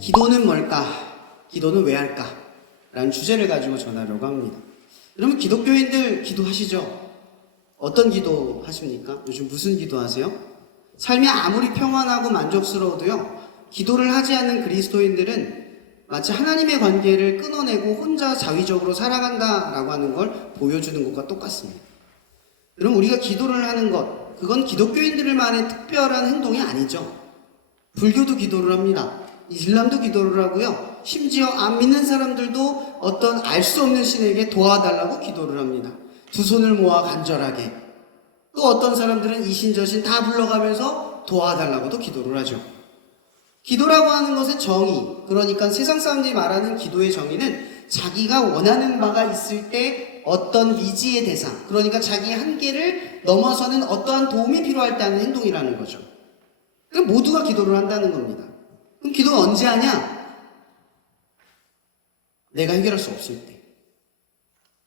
기도는 뭘까? 기도는 왜 할까? 라는 주제를 가지고 전하려고 합니다. 여러분, 기독교인들 기도하시죠? 어떤 기도 하십니까? 요즘 무슨 기도 하세요? 삶이 아무리 평안하고 만족스러워도요, 기도를 하지 않는 그리스도인들은 마치 하나님의 관계를 끊어내고 혼자 자위적으로 살아간다라고 하는 걸 보여주는 것과 똑같습니다. 여러분, 우리가 기도를 하는 것, 그건 기독교인들만의 특별한 행동이 아니죠. 불교도 기도를 합니다. 이슬람도 기도를 하고요. 심지어 안 믿는 사람들도 어떤 알 수 없는 신에게 도와달라고 기도를 합니다. 두 손을 모아 간절하게. 또 어떤 사람들은 이신저신 다 불러가면서 도와달라고도 기도를 하죠. 기도라고 하는 것의 정의, 그러니까 세상 사람들이 말하는 기도의 정의는 자기가 원하는 바가 있을 때 어떤 미지의 대상, 그러니까 자기의 한계를 넘어서는 어떠한 도움이 필요할 때 하는 행동이라는 거죠. 그럼 모두가 기도를 한다는 겁니다. 그럼 기도는 언제 하냐? 내가 해결할 수 없을 때,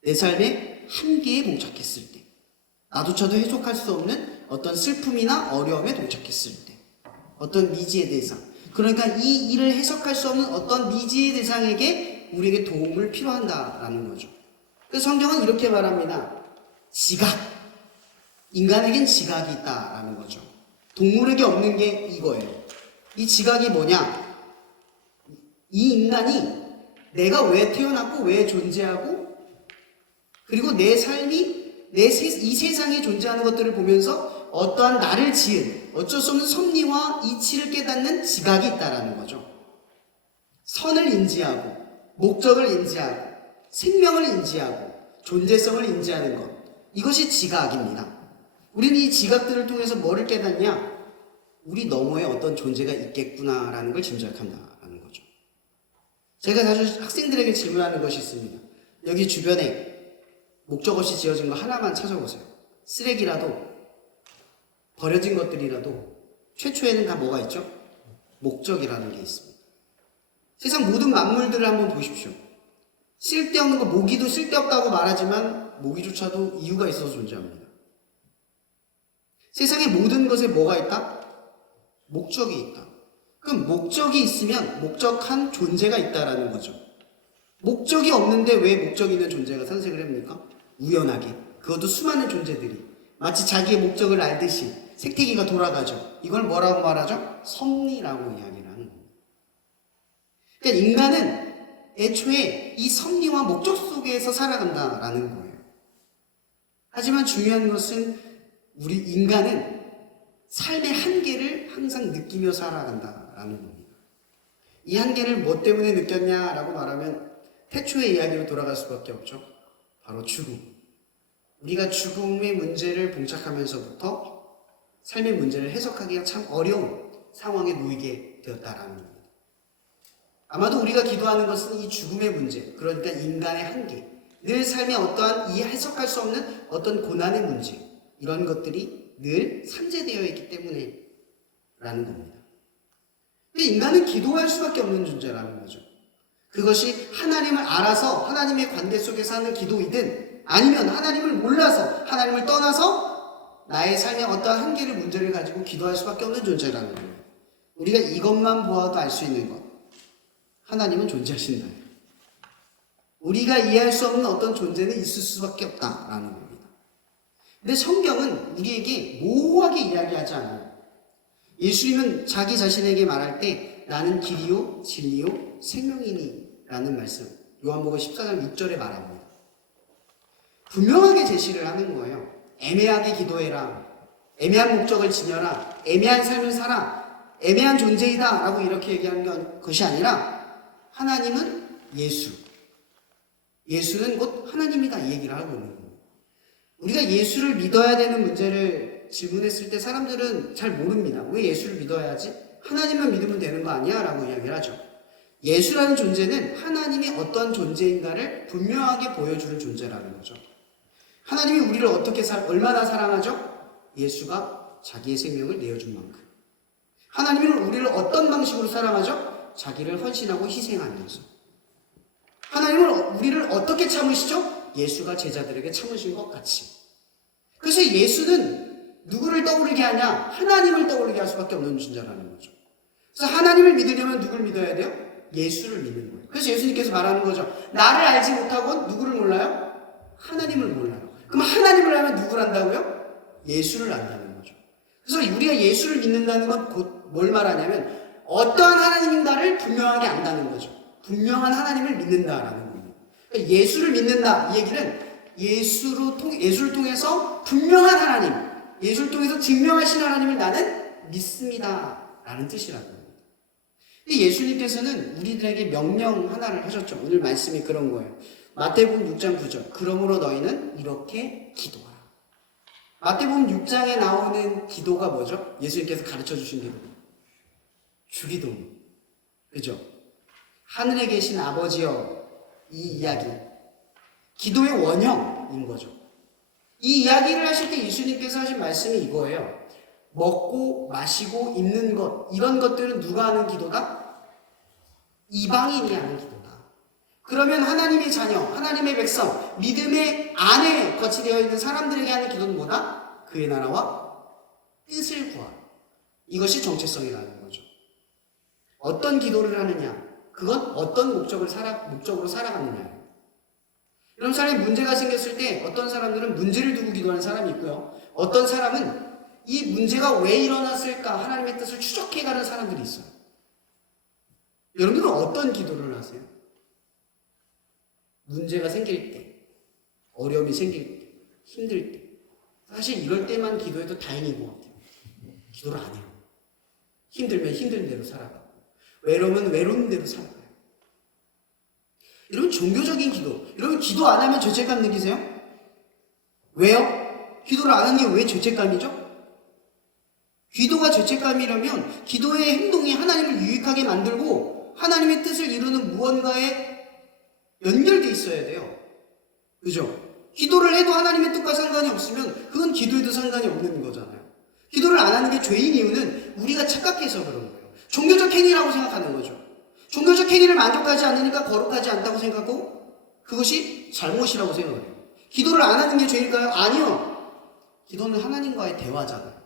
내 삶의 한계에 봉착했을 때, 나조차도 해석할 수 없는 어떤 슬픔이나 어려움에 동착했을 때, 어떤 미지의 대상, 그러니까 이 일을 해석할 수 없는 어떤 미지의 대상에게 우리에게 도움을 필요한다라는 거죠. 그래서 성경은 이렇게 말합니다. 지각, 인간에겐 지각이 있다라는 거죠. 동물에게 없는 게 이거예요. 이 지각이 뭐냐? 이 인간이 내가 왜 태어났고 왜 존재하고, 그리고 내 삶이 이 세상에 존재하는 것들을 보면서 어떠한 나를 지은 어쩔 수 없는 섭리와 이치를 깨닫는 지각이 있다라는 거죠. 선을 인지하고, 목적을 인지하고, 생명을 인지하고, 존재성을 인지하는 것, 이것이 지각입니다. 우리는 이 지각들을 통해서 뭐를 깨닫냐? 우리 너머에 어떤 존재가 있겠구나라는 걸 짐작한다라는 거죠. 제가 자주 학생들에게 질문하는 것이 있습니다. 여기 주변에 목적 없이 지어진 거 하나만 찾아보세요. 쓰레기라도, 버려진 것들이라도 최초에는 다 뭐가 있죠? 목적이라는 게 있습니다. 세상 모든 만물들을 한번 보십시오. 쓸데없는 거, 모기도 쓸데없다고 말하지만 모기조차도 이유가 있어서 존재합니다. 세상의 모든 것에 뭐가 있다? 목적이 있다. 그럼 목적이 있으면 목적한 존재가 있다라는 거죠. 목적이 없는데 왜 목적이 있는 존재가 탄생을 합니까? 우연하게. 그것도 수많은 존재들이 마치 자기의 목적을 알듯이 생태계가 돌아가죠. 이걸 뭐라고 말하죠? 섭리라고 이야기를 하는 겁니다. 그러니까 인간은 애초에 이 섭리와 목적 속에서 살아간다라는 거예요. 하지만 중요한 것은 우리 인간은 삶의 한계를 항상 느끼며 살아간다라는 겁니다. 이 한계를 뭐 때문에 느꼈냐라고 말하면 태초의 이야기로 돌아갈 수밖에 없죠. 바로 죽음. 우리가 죽음의 문제를 봉착하면서부터 삶의 문제를 해석하기가 참 어려운 상황에 놓이게 되었다라는 겁니다. 아마도 우리가 기도하는 것은 이 죽음의 문제, 그러니까 인간의 한계, 늘 삶에 어떠한 이 해석할 수 없는 어떤 고난의 문제, 이런 것들이 늘 산재되어 있기 때문에 라는 겁니다. 근데 인간은 기도할 수밖에 없는 존재라는 거죠. 그것이 하나님을 알아서 하나님의 관계 속에서 하는 기도이든, 아니면 하나님을 몰라서 하나님을 떠나서 나의 삶의 어떠한 한계를 문제를 가지고 기도할 수밖에 없는 존재라는 거예요. 우리가 이것만 보아도 알 수 있는 것, 하나님은 존재하신다. 우리가 이해할 수 없는 어떤 존재는 있을 수밖에 없다라는 겁니다. 근데 성경은 우리에게 모호하게 이야기하지 않아요. 예수님은 자기 자신에게 말할 때 나는 길이요 진리요 생명이니 라는 말씀, 요한복음 14장 6절에 말합니다. 분명하게 제시를 하는 거예요. 애매하게 기도해라, 애매한 목적을 지녀라, 애매한 삶을 살아, 애매한 존재이다 라고 이렇게 얘기하는 것이 아니라 하나님은 예수는 곧 하나님이다 이 얘기를 하고 있는 거예요. 우리가 예수를 믿어야 되는 문제를 질문했을 때 사람들은 잘 모릅니다. 왜 예수를 믿어야 하지? 하나님만 믿으면 되는 거 아니야? 라고 이야기를 하죠. 예수라는 존재는 하나님이 어떤 존재인가를 분명하게 보여주는 존재라는 거죠. 하나님이 우리를 얼마나 사랑하죠? 예수가 자기의 생명을 내어준 만큼. 하나님은 우리를 어떤 방식으로 사랑하죠? 자기를 헌신하고 희생하면서. 하나님은 우리를 어떻게 참으시죠? 예수가 제자들에게 참으신 것 같이. 그래서 예수는 누구를 떠오르게 하냐? 하나님을 떠오르게 할 수밖에 없는 존재라는 거죠. 그래서 하나님을 믿으려면 누굴 믿어야 돼요? 예수를 믿는 거예요. 그래서 예수님께서 말하는 거죠. 나를 알지 못하고 누구를 몰라요? 하나님을 몰라요. 그럼 하나님을 알면 누구를 안다고요? 예수를 안다는 거죠. 그래서 우리가 예수를 믿는다는 건 곧 뭘 말하냐면 어떠한 하나님인가를 분명하게 안다는 거죠. 분명한 하나님을 믿는다라는 거예요. 그러니까 예수를 믿는다 이 얘기는 예수를 통해서 분명한 하나님, 예수를 통해서 증명하신 하나님을 나는 믿습니다 라는 뜻이라고요. 예수님께서는 우리들에게 명령 하나를 하셨죠. 오늘 말씀이 그런 거예요. 마태복음 6장 9절. 그러므로 너희는 이렇게 기도하라. 마태복음 6장에 나오는 기도가 뭐죠? 예수님께서 가르쳐 주신 기도. 주기도. 그죠? 하늘에 계신 아버지여, 이 이야기. 기도의 원형인 거죠. 이 이야기를 하실 때 예수님께서 하신 말씀이 이거예요. 먹고 마시고 입는 것, 이런 것들은 누가 하는 기도다? 이방인이 하는 기도다. 그러면 하나님의 자녀, 하나님의 백성, 믿음의 안에 거치되어 있는 사람들에게 하는 기도는 뭐다? 그의 나라와 뜻을 구하라. 이것이 정체성이라는 거죠. 어떤 기도를 하느냐, 그건 어떤 목적으로 살아가느냐. 이런 사람이 문제가 생겼을 때 어떤 사람들은 문제를 두고 기도하는 사람이 있고요. 어떤 사람은 이 문제가 왜 일어났을까 하나님의 뜻을 추적해가는 사람들이 있어요. 여러분들은 어떤 기도를 하세요? 문제가 생길 때, 어려움이 생길 때, 힘들 때. 사실 이럴 때만 기도해도 다행인 것 같아요. 기도를 안 해요. 힘들면 힘든 대로 살아가고 외로우면 외로운 대로 살아가요. 여러분 종교적인 기도, 여러분 기도 안 하면 죄책감 느끼세요? 왜요? 기도를 안 하는 게 왜 죄책감이죠? 기도가 죄책감이라면 기도의 행동이 하나님을 유익하게 만들고 하나님의 뜻을 이루는 무언가에 연결돼 있어야 돼요. 그죠? 기도를 해도 하나님의 뜻과 상관이 없으면 그건 기도에도 상관이 없는 거잖아요. 기도를 안 하는 게 죄인 이유는 우리가 착각해서 그런 거예요. 종교적 행위라고 생각하는 거죠. 종교적 행위를 만족하지 않으니까 거룩하지 않다고 생각하고 그것이 잘못이라고 생각을 해요. 기도를 안 하는 게 죄일까요? 아니요. 기도는 하나님과의 대화잖아요.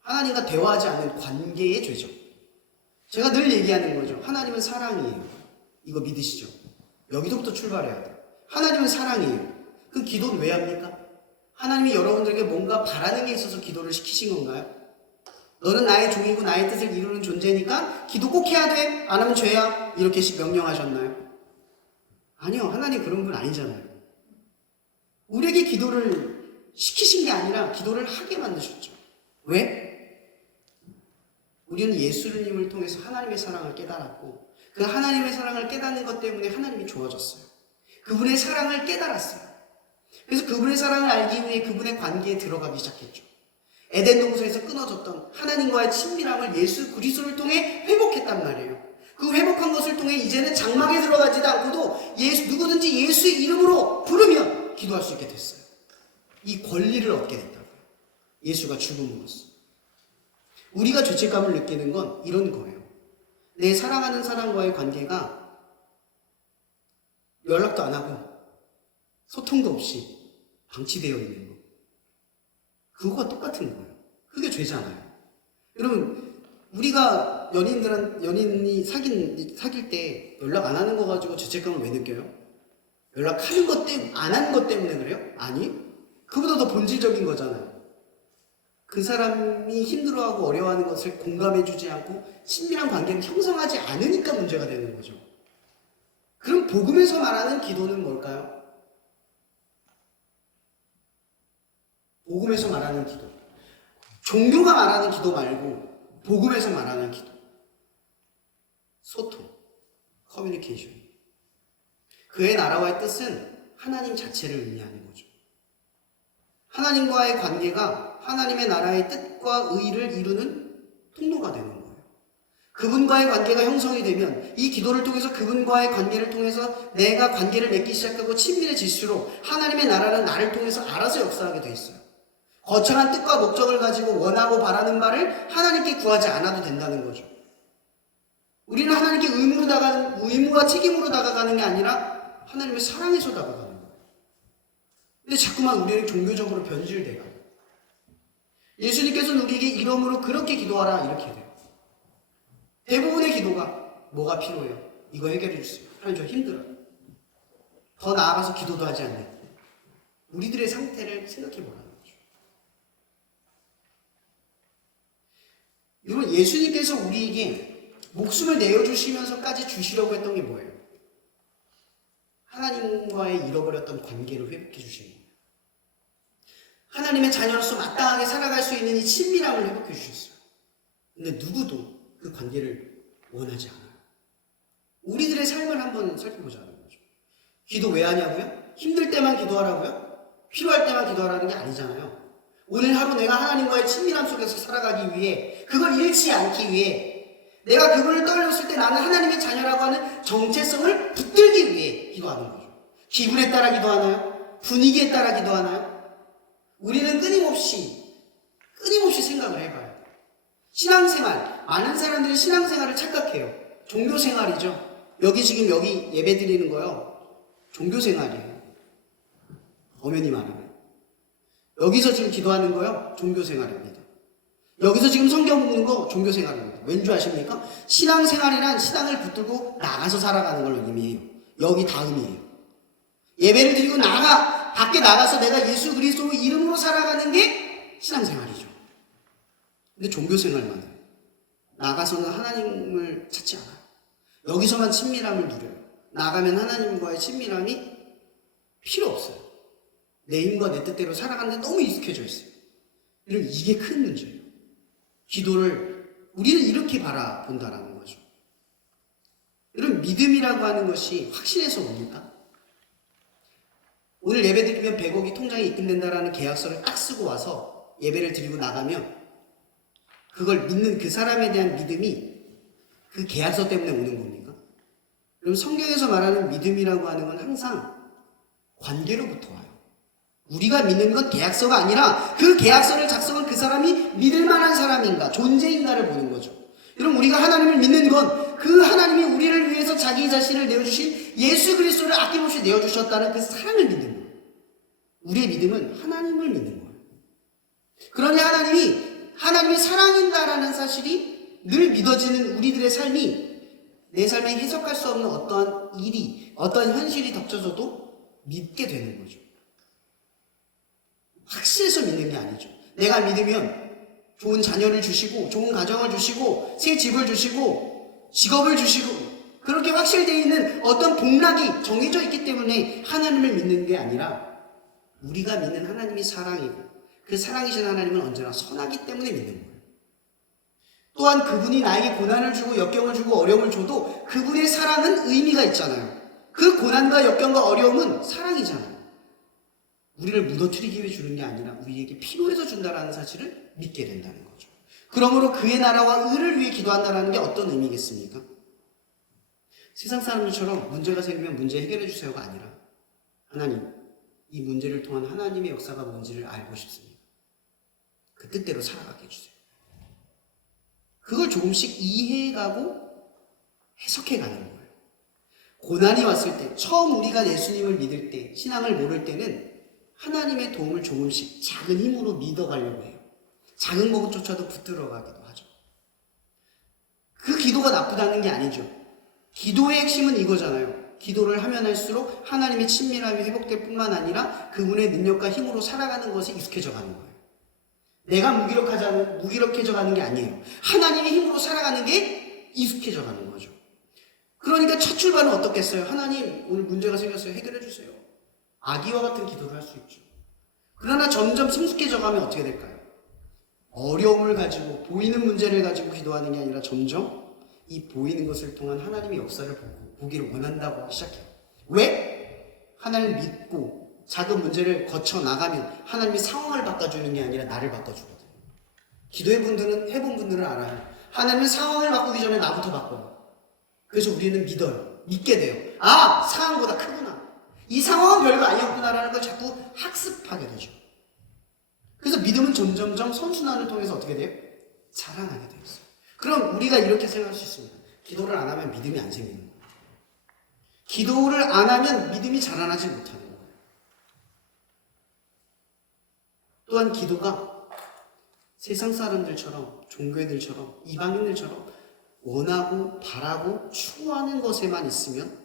하나님과 대화하지 않는 관계의 죄죠. 제가 늘 얘기하는 거죠. 하나님은 사랑이에요. 이거 믿으시죠? 여기서부터 출발해야 돼요. 하나님은 사랑이에요. 그럼 기도는 왜 합니까? 하나님이 여러분들에게 뭔가 바라는 게 있어서 기도를 시키신 건가요? 너는 나의 종이고 나의 뜻을 이루는 존재니까 기도 꼭 해야 돼. 안 하면 죄야. 이렇게 명령하셨나요? 아니요. 하나님 그런 분 아니잖아요. 우리에게 기도를 시키신 게 아니라 기도를 하게 만드셨죠. 왜? 우리는 예수님을 통해서 하나님의 사랑을 깨달았고 그 하나님의 사랑을 깨닫는 것 때문에 하나님이 좋아졌어요. 그분의 사랑을 깨달았어요. 그래서 그분의 사랑을 알기 위해 그분의 관계에 들어가기 시작했죠. 에덴 동산에서 끊어졌던 하나님과의 친밀함을 예수 그리스도를 통해 회복했단 말이에요. 그 회복한 것을 통해 이제는 장막에 들어가지도 않고도 누구든지 예수의 이름으로 부르면 기도할 수 있게 됐어요. 이 권리를 얻게 됐다고요. 예수가 죽음으로써. 우리가 죄책감을 느끼는 건 이런 거예요. 내 사랑하는 사람과의 관계가 연락도 안 하고 소통도 없이 방치되어 있는 거. 그거가 똑같은 거예요. 그게 죄잖아요. 여러분, 우리가 연인이 사귈 때 연락 안 하는 거 가지고 죄책감을 왜 느껴요? 연락하는 것 때문에, 안 하는 것 때문에 그래요? 아니, 그보다 더 본질적인 거잖아요. 그 사람이 힘들어하고 어려워하는 것을 공감해주지 않고 친밀한 관계를 형성하지 않으니까 문제가 되는 거죠. 그럼 복음에서 말하는 기도는 뭘까요? 복음에서 말하는 기도. 종교가 말하는 기도 말고 복음에서 말하는 기도. 소통, 커뮤니케이션. 그의 나라와의 뜻은 하나님 자체를 의미하는 거죠. 하나님과의 관계가 하나님의 나라의 뜻과 의를 이루는 통로가 되는 거예요. 그분과의 관계가 형성이 되면 이 기도를 통해서 그분과의 관계를 통해서 내가 관계를 맺기 시작하고 친밀해질수록 하나님의 나라는 나를 통해서 알아서 역사하게 돼 있어요. 거창한 뜻과 목적을 가지고 원하고 바라는 바를 하나님께 구하지 않아도 된다는 거죠. 우리는 하나님께 의무와 책임으로 다가가는 게 아니라 하나님의 사랑에서 다가가는 거예요. 근데 자꾸만 우리는 종교적으로 변질돼가요. 예수님께서는 우리에게 이름으로 그렇게 기도하라 이렇게 돼요. 대부분의 기도가 뭐가 필요해요? 이거 해결해 주세요. 하나님 저 힘들어요. 더 나아가서 기도도 하지 않는 우리들의 상태를 생각해 보라는 거죠. 여러분, 예수님께서 우리에게 목숨을 내어주시면서까지 주시려고 했던 게 뭐예요? 하나님과의 잃어버렸던 관계를 회복해 주시는 거예요. 하나님의 자녀로서 마땅하게 살아갈 수 있는 이 친밀함을 회복해 주셨어요. 근데 누구도 그 관계를 원하지 않아요. 우리들의 삶을 한번 살펴보자는 거죠. 기도 왜 하냐고요? 힘들 때만 기도하라고요? 필요할 때만 기도하라는 게 아니잖아요. 오늘 하루 내가 하나님과의 친밀함 속에서 살아가기 위해, 그걸 잃지 않기 위해, 내가 그분을 떠올렸을 때 나는 하나님의 자녀라고 하는 정체성을 붙들기 위해 기도하는 거죠. 기분에 따라 기도하나요? 분위기에 따라 기도하나요? 우리는 끊임없이 생각을 해봐야 돼요. 신앙생활, 많은 사람들이 신앙생활을 착각해요. 종교생활이죠. 여기 예배 드리는 거요. 종교생활이에요. 엄연히 말하면. 여기서 지금 기도하는 거요. 종교생활입니다. 여기서 지금 성경 읽는 거 종교생활입니다. 왠지 아십니까? 신앙생활이란 신앙을 붙들고 나가서 살아가는 걸 의미해요. 여기 다음이에요. 예배를 드리고 밖에 나가서 내가 예수 그리스도 이름으로 살아가는 게 신앙생활이죠. 근데 종교생활만 해요. 나가서는 하나님을 찾지 않아요. 여기서만 친밀함을 누려요. 나가면 하나님과의 친밀함이 필요 없어요. 내 힘과 내 뜻대로 살아가는데 너무 익숙해져 있어요. 여러분, 이게 큰 문제예요. 기도를 우리는 이렇게 바라본다라는 거죠. 여러분, 믿음이라고 하는 것이 확신해서 옵니까? 오늘 예배 드리면 100억이 통장에 입금된다라는 계약서를 딱 쓰고 와서 예배를 드리고 나가면 그걸 믿는 그 사람에 대한 믿음이 그 계약서 때문에 오는 겁니까? 그럼 성경에서 말하는 믿음이라고 하는 건 항상 관계로부터 와요. 우리가 믿는 건 계약서가 아니라 그 계약서를 작성한 그 사람이 믿을 만한 사람인가, 존재인가를 보는 거죠. 여러분, 우리가 하나님을 믿는 건 그 하나님이 우리를 위해서 자기 자신을 내어주신 예수 그리스도를 아낌없이 내어주셨다는 그 사랑을 믿는 거예요. 우리의 믿음은 하나님을 믿는 거예요. 그러니 하나님이 사랑인다라는 사실이 늘 믿어지는 우리들의 삶이 내 삶에 해석할 수 없는 어떠한 일이, 어떠한 현실이 덮쳐져도 믿게 되는 거죠. 확신해서 믿는 게 아니죠. 내가 믿으면 좋은 자녀를 주시고, 좋은 가정을 주시고, 새 집을 주시고, 직업을 주시고, 그렇게 확실되어 있는 어떤 복락이 정해져 있기 때문에 하나님을 믿는 게 아니라 우리가 믿는 하나님이 사랑이고 그 사랑이신 하나님은 언제나 선하기 때문에 믿는 거예요. 또한 그분이 나에게 고난을 주고 역경을 주고 어려움을 줘도 그분의 사랑은 의미가 있잖아요. 그 고난과 역경과 어려움은 사랑이잖아요. 우리를 무너뜨리기 위해 주는 게 아니라 우리에게 필요해서 준다라는 사실을 믿게 된다는 거죠. 그러므로 그의 나라와 의를 위해 기도한다는 게 어떤 의미겠습니까? 세상 사람들처럼 문제가 생기면 문제 해결해 주세요가 아니라 하나님, 이 문제를 통한 하나님의 역사가 뭔지를 알고 싶습니다. 그 뜻대로 살아가게 해주세요. 그걸 조금씩 이해해가고 해석해가는 거예요. 고난이 왔을 때, 처음 우리가 예수님을 믿을 때, 신앙을 모를 때는 하나님의 도움을 조금씩 작은 힘으로 믿어가려고 해요. 작은 것조차도 붙들어가기도 하죠. 그 기도가 나쁘다는 게 아니죠. 기도의 핵심은 이거잖아요. 기도를 하면 할수록 하나님의 친밀함이 회복될 뿐만 아니라 그분의 능력과 힘으로 살아가는 것에 익숙해져 가는 거예요. 내가 무기력해져 가는 게 아니에요. 하나님의 힘으로 살아가는 게 익숙해져 가는 거죠. 그러니까 첫 출발은 어떻겠어요? 하나님, 오늘 문제가 생겼어요. 해결해 주세요. 아기와 같은 기도를 할 수 있죠. 그러나 점점 성숙해져 가면 어떻게 될까요? 어려움을 가지고, 보이는 문제를 가지고 기도하는 게 아니라 점점 이 보이는 것을 통한 하나님의 역사를 보기를 원한다고 시작해요. 왜? 하나님을 믿고 작은 문제를 거쳐 나가면 하나님이 상황을 바꿔주는 게 아니라 나를 바꿔주거든요. 해본 분들은 알아요. 하나님은 상황을 바꾸기 전에 나부터 바꿔요. 그래서 우리는 믿어요. 믿게 돼요. 아, 상황보다 크구나. 이 상황은 별거 아니었구나라는 걸 자꾸 학습하게 되죠. 그래서 믿음은 점점점 선순환을 통해서 어떻게 돼요? 자라나게 되어 있어요. 그럼 우리가 이렇게 생각할 수 있습니다. 기도를 안 하면 믿음이 안 생기는 거예요. 기도를 안 하면 믿음이 자라나지 못하는 거예요. 또한 기도가 세상 사람들처럼, 종교인들처럼, 이방인들처럼 원하고 바라고 추구하는 것에만 있으면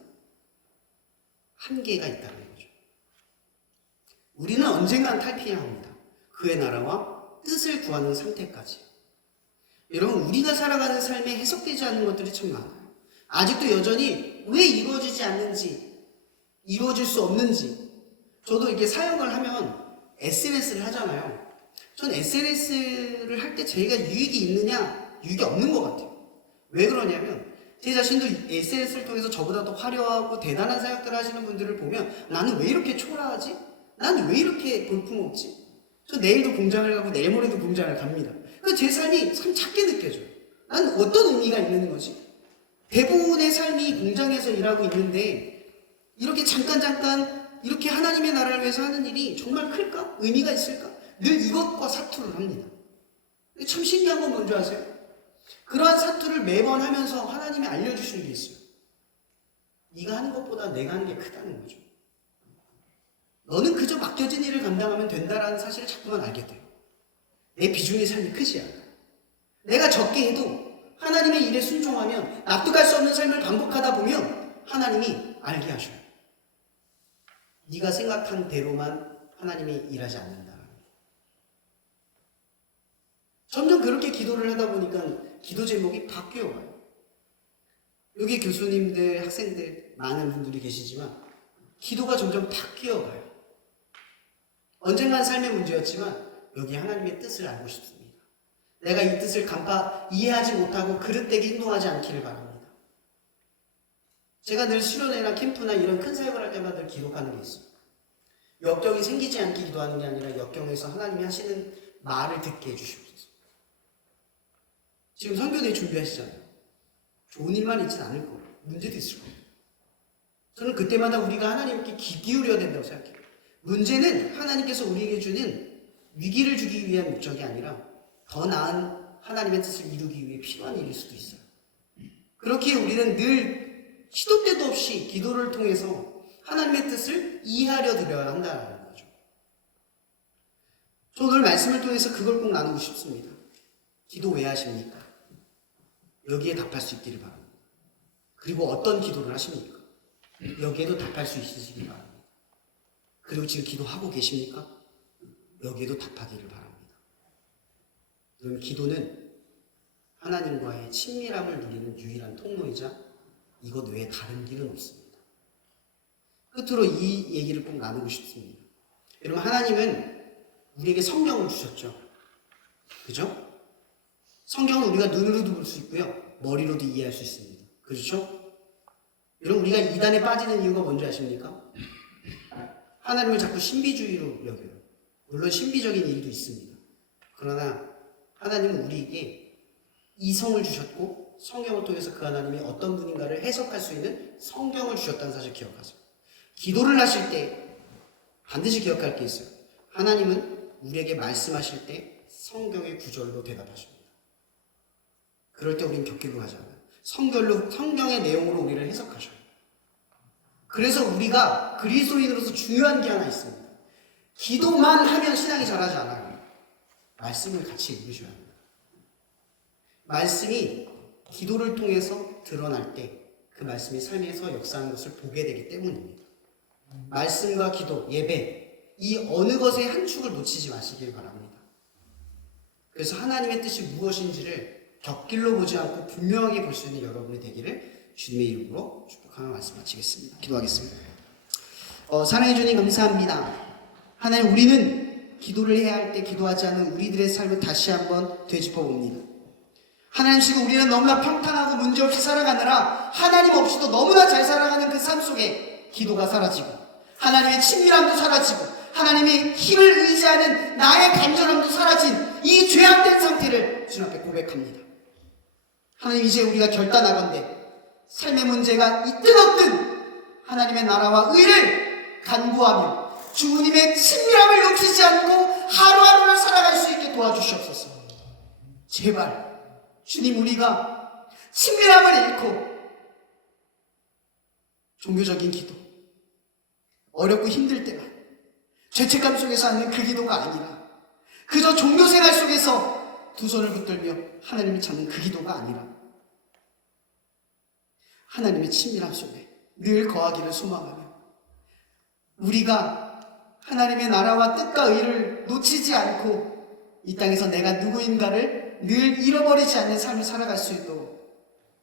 한계가 있다는 거죠. 우리는 언젠간 탈피해야 합니다. 그의 나라와 뜻을 구하는 상태까지. 여러분, 우리가 살아가는 삶에 해석되지 않는 것들이 참 많아요. 아직도 여전히 왜 이루어지지 않는지, 이루어질 수 없는지. 저도 이렇게 사역을 하면 SNS를 하잖아요. 전 SNS를 할 때 제가 유익이 있느냐, 유익이 없는 것 같아요. 왜 그러냐면 제 자신도 SNS를 통해서 저보다 더 화려하고 대단한 사역들을 하시는 분들을 보면 나는 왜 이렇게 초라하지? 나는 왜 이렇게 볼품없지? 저 내일도 공장을 가고 내일 모레도 공장을 갑니다. 그래서 제 삶이 참 작게 느껴져요. 나는 어떤 의미가 있는 거지? 대부분의 삶이 공장에서 일하고 있는데 이렇게 잠깐 이렇게 하나님의 나라를 위해서 하는 일이 정말 클까? 의미가 있을까? 늘 이것과 사투를 합니다. 참 신기한 건 뭔지 아세요? 그러한 사투를 매번 하면서 하나님이 알려주시는 게 있어요. 네가 하는 것보다 내가 하는 게 크다는 거죠. 너는 그저 맡겨진 일을 감당하면 된다라는 사실을 자꾸만 알게 돼요. 내 비중의 삶이 크지 않아요. 내가 적게 해도 하나님의 일에 순종하면 납득할 수 없는 삶을 반복하다 보면 하나님이 알게 하셔요. 네가 생각한 대로만 하나님이 일하지 않는다. 점점 그렇게 기도를 하다 보니까 기도 제목이 바뀌어가요. 여기 교수님들, 학생들 많은 분들이 계시지만 기도가 점점 바뀌어가요. 언젠간 삶의 문제였지만 여기 하나님의 뜻을 알고 싶습니다. 내가 이 뜻을 간파 이해하지 못하고 그릇되게 행동하지 않기를 바랍니다. 제가 늘 수련회나 캠프나 이런 큰 사역을 할 때마다 늘 기록하는 게 있어요. 역경이 생기지 않게 기도하는 게 아니라 역경에서 하나님이 하시는 말을 듣게 해주시옵소서. 지금 선교대 준비하시잖아요. 좋은 일만 있진 않을 거예요. 문제도 있을 거예요. 저는 그때마다 우리가 하나님께 귀 기울여야 된다고 생각해요. 문제는 하나님께서 우리에게 주는 위기를 주기 위한 목적이 아니라 더 나은 하나님의 뜻을 이루기 위해 필요한 일일 수도 있어요. 그렇기에 우리는 늘 시도 때도 없이 기도를 통해서 하나님의 뜻을 이해하려 드려야 한다는 거죠. 저 오늘 말씀을 통해서 그걸 꼭 나누고 싶습니다. 기도 왜 하십니까? 여기에 답할 수 있기를 바랍니다. 그리고 어떤 기도를 하십니까? 여기에도 답할 수 있으시길 바랍니다. 그리고 지금 기도하고 계십니까? 여기에도 답하기를 바랍니다. 여러분, 기도는 하나님과의 친밀함을 누리는 유일한 통로이자 이것 외에 다른 길은 없습니다. 끝으로 이 얘기를 꼭 나누고 싶습니다. 여러분, 하나님은 우리에게 성경을 주셨죠. 그죠? 성경은 우리가 눈으로도 볼 수 있고요. 머리로도 이해할 수 있습니다. 그렇죠? 여러분, 우리가 이단에 빠지는 이유가 뭔지 아십니까? 하나님을 자꾸 신비주의로 여겨요. 물론 신비적인 일도 있습니다. 그러나 하나님은 우리에게 이성을 주셨고 성경을 통해서 그 하나님이 어떤 분인가를 해석할 수 있는 성경을 주셨다는 사실 기억하세요. 기도를 하실 때 반드시 기억할 게 있어요. 하나님은 우리에게 말씀하실 때 성경의 구절로 대답하십니다. 그럴 때 우리는 격길로 가지 않아요. 성경의 내용으로 우리를 해석하셔요. 그래서 우리가 그리스도인으로서 중요한 게 하나 있습니다. 기도만 하면 신앙이 자라지 않아요. 말씀을 같이 읽으셔야 합니다. 말씀이 기도를 통해서 드러날 때 그 말씀이 삶에서 역사하는 것을 보게 되기 때문입니다. 말씀과 기도, 예배, 이 어느 것의 한 축을 놓치지 마시길 바랍니다. 그래서 하나님의 뜻이 무엇인지를 곁길로 보지 않고 분명하게 볼 수 있는 여러분이 되기를 주님의 이름으로 축복하며 말씀 마치겠습니다. 기도하겠습니다. 사랑해 주님 감사합니다. 하나님, 우리는 기도를 해야 할 때 기도하지 않는 우리들의 삶을 다시 한번 되짚어 봅니다. 하나님, 지금 우리는 너무나 평탄하고 문제없이 살아가느라 하나님 없이도 너무나 잘 살아가는 그 삶 속에 기도가 사라지고 하나님의 친밀함도 사라지고 하나님의 힘을 의지하는 나의 간절함도 사라진 이 죄악된 상태를 주님 앞에 고백합니다. 하나님, 이제 우리가 결단하건대 삶의 문제가 있든 없든 하나님의 나라와 의를 간구하며 주님의 친밀함을 놓치지 않고 하루하루를 살아갈 수 있게 도와주시옵소서. 제발 주님, 우리가 친밀함을 잃고 종교적인 기도, 어렵고 힘들 때만 죄책감 속에서 하는 그 기도가 아니라 그저 종교생활 속에서 두 손을 붙들며 하나님을 찾는 그 기도가 아니라 하나님의 친밀함 속에 늘 거하기를 소망하며 우리가 하나님의 나라와 뜻과 의를 놓치지 않고 이 땅에서 내가 누구인가를 늘 잃어버리지 않는 삶을 살아갈 수 있도록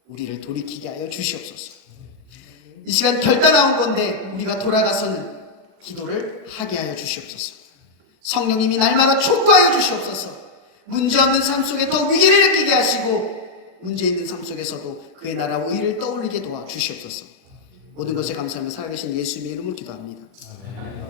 우리를 돌이키게 하여 주시옵소서. 이 시간 결단하온 건데 우리가 돌아가서는 기도를 하게 하여 주시옵소서. 성령님이 날마다 촉구하여 주시옵소서. 문제없는 삶 속에 더 위기를 느끼게 하시고 문제 있는 삶 속에서도 그의 나라와 의를 떠올리게 도와주시옵소서. 모든 것에 감사하며 살아계신 예수님의 이름으로 기도합니다. 아멘.